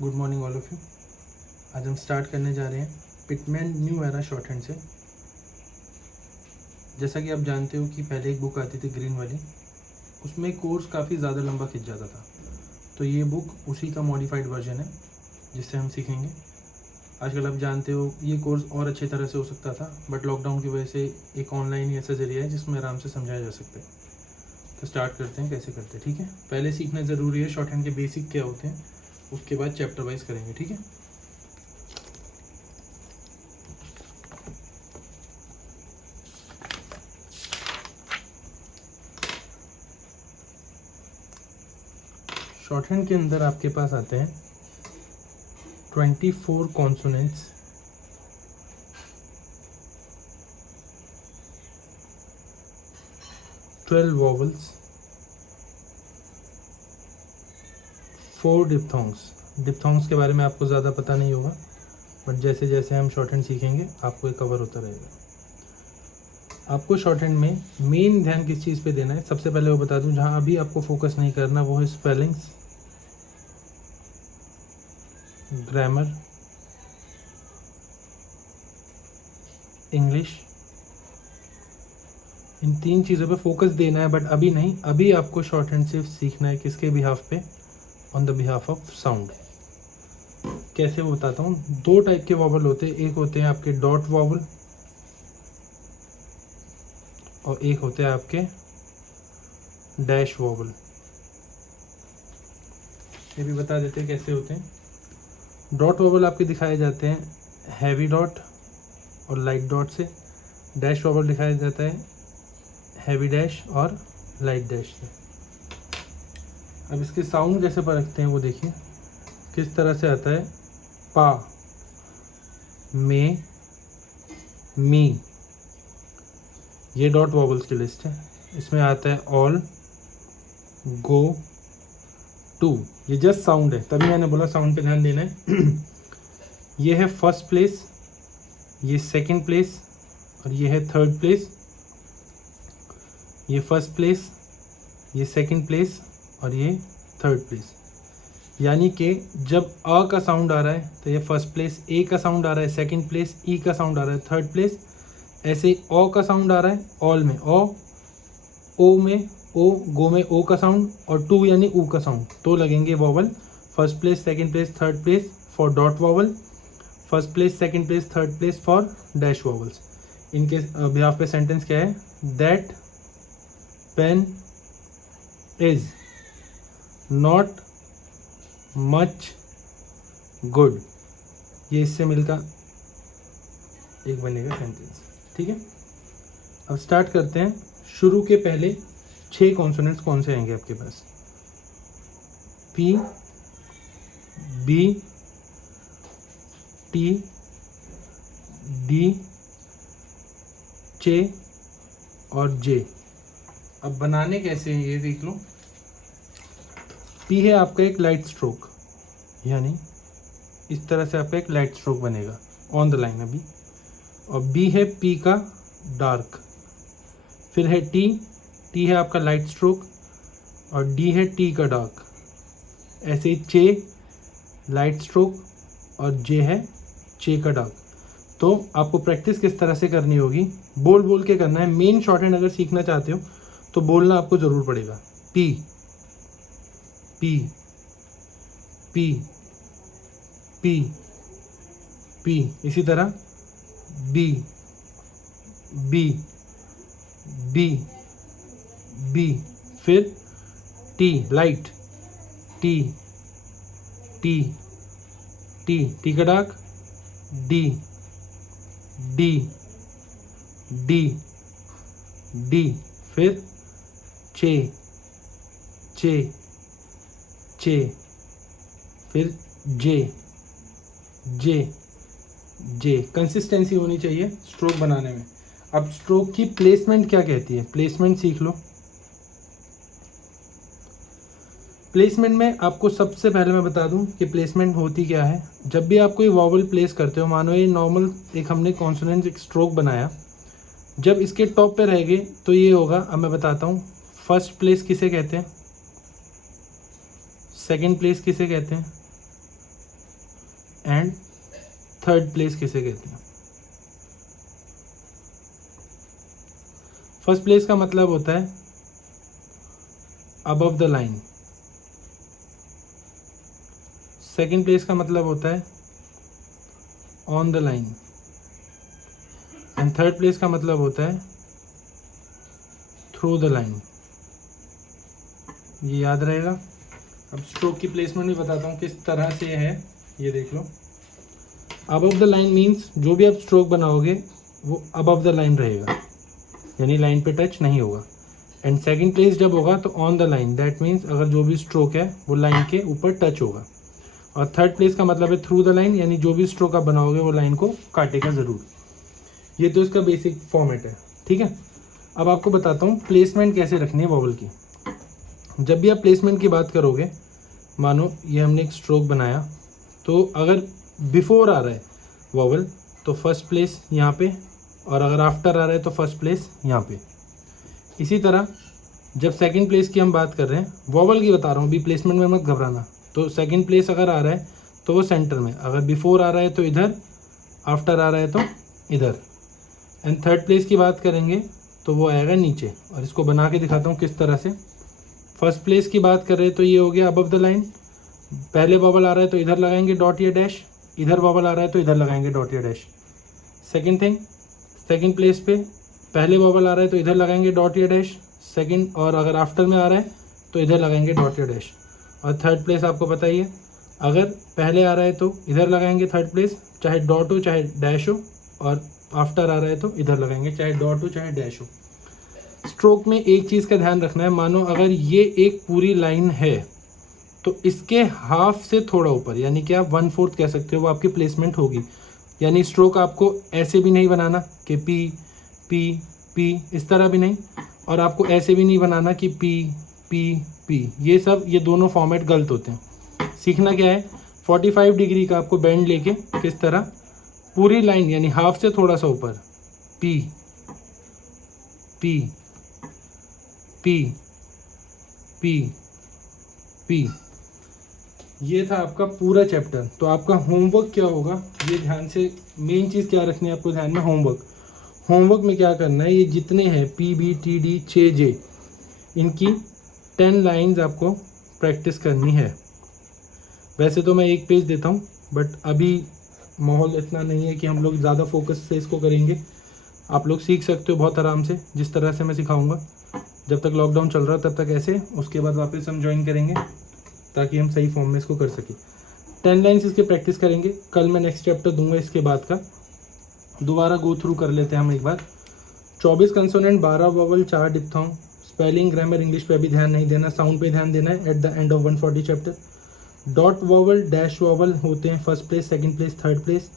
Good morning all of you. आज हम start करने जा रहे हैं Pitman new era short hand से। जैसा कि आप जानते हो कि पहले एक बुक आती थी ग्रीन वाली, उसमें कोर्स काफ़ी ज़्यादा लंबा खिंच जाता था। तो ये बुक उसी का मॉडिफाइड वर्जन है जिससे हम सीखेंगे। आजकल आप जानते हो ये कोर्स और अच्छी तरह से हो सकता था, बट लॉकडाउन की वजह से एक ऑनलाइन ही ऐसा जरिया है जिसमें आराम से समझाया जा सकता है। तो स्टार्ट करते हैं कैसे करते हैं, ठीक है। पहले सीखना ज़रूरी है शॉर्ट हैंड के बेसिक क्या होते हैं, उसके बाद चैप्टर वाइज करेंगे, ठीक है। शॉर्ट हैंड के अंदर आपके पास आते हैं 24 कॉन्सोनेंट्स, 12 वॉवल्स, 4 डिप्थोंग्स। डिप्थोंग्स के बारे में आपको ज़्यादा पता नहीं होगा, बट जैसे जैसे हम शॉर्ट हैंड सीखेंगे आपको ये कवर होता रहेगा। आपको शॉर्ट हैंड में मेन ध्यान किस चीज़ पे देना है, सबसे पहले वो बता दूं, जहां अभी आपको फोकस नहीं करना वो है स्पेलिंग्स, ग्रामर, इंग्लिश। इन 3 चीज़ों पे फोकस देना है, बट अभी नहीं। अभी आपको शॉर्ट हैंड सिर्फ सीखना है किसके बिहाफ पे, on the behalf of sound. कैसे वो बताता हूँ। 2 टाइप के वॉवल होते हैं, एक होते हैं आपके डॉट वॉवल और एक होते हैं आपके डैश वॉवल। ये भी बता देते हैं कैसे होते हैं। डॉट वॉवल आपके दिखाए जाते हैं हैवी डॉट और लाइट डॉट से। डैश वॉवल दिखाया जाता है हैवी डैश और लाइट डैश से। अब इसके साउंड जैसे परखते हैं वो देखिए किस तरह से आता है। पा, में, मी, ये डॉट वॉवल्स की लिस्ट है। इसमें आता है ऑल, गो, टू। ये जस्ट साउंड है, तभी मैंने बोला साउंड पे ध्यान देना है। ये है फर्स्ट प्लेस, ये सेकंड प्लेस और ये है थर्ड प्लेस। ये फर्स्ट प्लेस, ये सेकंड प्लेस और ये थर्ड प्लेस। यानी कि जब अ का साउंड आ रहा है तो ये फर्स्ट प्लेस, ए का साउंड आ रहा है सेकंड प्लेस, ई का साउंड आ रहा है थर्ड प्लेस। ऐसे ओ का साउंड आ रहा है ऑल में ओ में ओ, गो में ओ का साउंड और टू यानी ऊ का साउंड, तो लगेंगे vowel first place, second place, third place for dot vowel, first place, second place, third place for dash vowels. इनके बिहाफ पे सेंटेंस क्या है, that pain is not much good. ये इससे मिलकर एक बनेगा सेंटेंस, ठीक है। अब स्टार्ट करते हैं। शुरू के पहले 6 कॉन्सोनेंट्स कौन से आएंगे आपके पास, पी, बी, टी, डी, चे और जे। अब बनाने कैसे हैं ये देख लो। पी है आपका एक लाइट स्ट्रोक, यानी इस तरह से आपका एक लाइट स्ट्रोक बनेगा ऑन द लाइन अभी। और बी है पी का डार्क। फिर है टी, टी है आपका लाइट स्ट्रोक और डी है टी का डार्क। ऐसे ही चे लाइट स्ट्रोक और जे है चे का डार्क। तो आपको प्रैक्टिस किस तरह से करनी होगी, बोल बोल के करना है। मेन शॉर्ट हैंड अगर सीखना चाहते हो तो बोलना आपको ज़रूर पड़ेगा। P, P, P, P, P. इसी तरह बी, बी, बी, बी। फिर T light, T, T, T, T का dark, D, D, D, D. फिर चे, चे, चे। फिर जे, जे, जे। कंसिस्टेंसी होनी चाहिए स्ट्रोक बनाने में। अब स्ट्रोक की प्लेसमेंट क्या कहती है, प्लेसमेंट सीख लो। प्लेसमेंट में आपको सबसे पहले मैं बता दूं कि प्लेसमेंट होती क्या है। जब भी आप कोई वॉवल प्लेस करते हो, मानो ये नॉर्मल एक हमने कॉन्सोनेंट एक स्ट्रोक बनाया, जब इसके टॉप पे रहेंगे तो ये होगा। अब मैं बताता हूँ। फर्स्ट प्लेस किसे कहते हैं, सेकंड प्लेस किसे कहते हैं, एंड थर्ड प्लेस किसे कहते हैं? फर्स्ट प्लेस का मतलब होता है above the line, second place का मतलब होता है on the line, and third place का मतलब होता है थ्रू द लाइन। ये याद रहेगा। अब स्ट्रोक की प्लेसमेंट भी बताता हूँ किस तरह से है, ये देख लो। अबव द लाइन मीन्स जो भी आप स्ट्रोक बनाओगे वो अबव द लाइन रहेगा, यानी लाइन पे टच नहीं होगा। एंड सेकंड प्लेस जब होगा तो on the line, that means अगर जो भी स्ट्रोक है वो लाइन के ऊपर टच होगा। और थर्ड प्लेस का मतलब है थ्रू द लाइन, यानी जो भी स्ट्रोक आप बनाओगे वो लाइन को काटेगा ज़रूर। ये तो इसका बेसिक फॉर्मेट है, ठीक है। अब आपको बताता हूँ प्लेसमेंट कैसे रखनी है वॉवल की। जब भी आप प्लेसमेंट की बात करोगे, मानो ये हमने एक स्ट्रोक बनाया, तो अगर बिफोर आ रहा है वॉवल तो फर्स्ट प्लेस यहाँ पे, और अगर आफ्टर आ रहा है तो फर्स्ट प्लेस यहाँ पे। इसी तरह जब सेकंड प्लेस की हम बात कर रहे हैं, वॉवल की बता रहा हूँ, अभी प्लेसमेंट में मत घबराना। तो सेकंड प्लेस अगर आ रहा है तो वो सेंटर में, अगर बिफोर आ रहा है तो इधर, आफ्टर आ रहा है तो इधर। एंड थर्ड प्लेस की बात करेंगे तो वो आएगा नीचे, और इसको बना के दिखाता हूँ किस तरह से। फर्स्ट प्लेस की बात कर रहे हैं तो ये हो गया अबव द लाइन, पहले वॉवल आ रहा है तो इधर लगाएंगे डॉट या डैश, इधर वॉवल आ रहा है तो इधर लगाएंगे डॉट या dash. Second thing, second place पे पहले वॉवल आ रहा है तो इधर लगाएंगे डॉट या डैश, सेकंड, और अगर आफ्टर में आ रहा है तो इधर लगाएंगे डॉट या डैश। और थर्ड प्लेस आपको पता ही है, अगर पहले आ रहा है तो इधर लगाएंगे थर्ड प्लेस, चाहे डॉट हो चाहे डैश हो, और आफ्टर आ रहा है तो इधर लगाएंगे, चाहे डॉट हो चाहे डैश हो। स्ट्रोक में एक चीज़ का ध्यान रखना है, मानो अगर ये एक पूरी लाइन है तो इसके हाफ से थोड़ा ऊपर, यानी कि आप 1/4 कह सकते हो, वो आपकी प्लेसमेंट होगी। यानी स्ट्रोक आपको ऐसे भी नहीं बनाना कि पी पी पी, इस तरह भी नहीं, और आपको ऐसे भी नहीं बनाना कि पी पी पी। ये सब, ये दोनों फॉर्मेट गलत होते हैं। सीखना क्या है, 45 डिग्री का आपको बैंड लेके किस तरह पूरी लाइन, यानी हाफ से थोड़ा सा ऊपर, P P P P P. ये था आपका पूरा चैप्टर। तो आपका होमवर्क क्या होगा, ये ध्यान से, मेन चीज़ क्या रखनी है आपको ध्यान में, होमवर्क। होमवर्क में क्या करना है, ये जितने हैं P B T D 6J, इनकी 10 लाइंस आपको प्रैक्टिस करनी है। वैसे तो मैं एक पेज देता हूँ, बट अभी माहौल इतना नहीं है कि हम लोग ज़्यादा फोकस से इसको करेंगे। आप लोग सीख सकते हो बहुत आराम से, जिस तरह से मैं सिखाऊंगा। जब तक लॉकडाउन चल रहा है तब तक ऐसे, उसके बाद वापस हम ज्वाइन करेंगे ताकि हम सही फॉर्म में इसको कर सकें। 10 लाइन्स इसके प्रैक्टिस करेंगे। कल मैं नेक्स्ट चैप्टर दूंगा इसके बाद का, दोबारा गो थ्रू कर लेते हैं हम एक बार। 24 consonant, 12 vowel, 4 diphthong. Spelling, grammar, English पे अभी ध्यान नहीं देना, साउंड पे ध्यान देना है at the end of 140 chapter. Dot vowel, dash vowel होते हैं first place, second place, third place,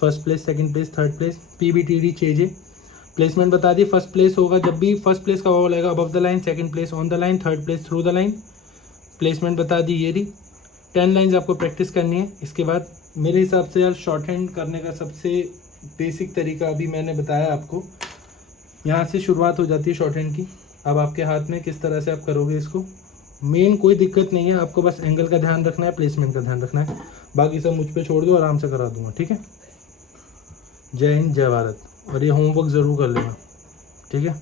first place, second place, third place. PBTD 6J। Placement बता दी, फर्स्ट प्लेस होगा जब भी फर्स्ट प्लेस का वोवल आएगा above the line, second place on the line, third place through the line. Placement बता दी ये रही। 10 lines आपको प्रैक्टिस करनी है। इसके बाद मेरे हिसाब से यार शॉर्ट हैंड करने का सबसे बेसिक तरीका अभी मैंने बताया आपको, यहाँ से शुरुआत हो जाती है शॉर्ट हैंड की। अब आपके हाथ में किस तरह से आप करोगे इसको, मेन कोई दिक्कत नहीं है, आपको बस एंगल का ध्यान रखना है, प्लेसमेंट का ध्यान रखना है, बाकी सब मुझ पे छोड़ दो, आराम से करा दूंगा, ठीक है। जय हिंद, जय भारत। और ये होमवर्क ज़रूर कर लेना, ठीक है।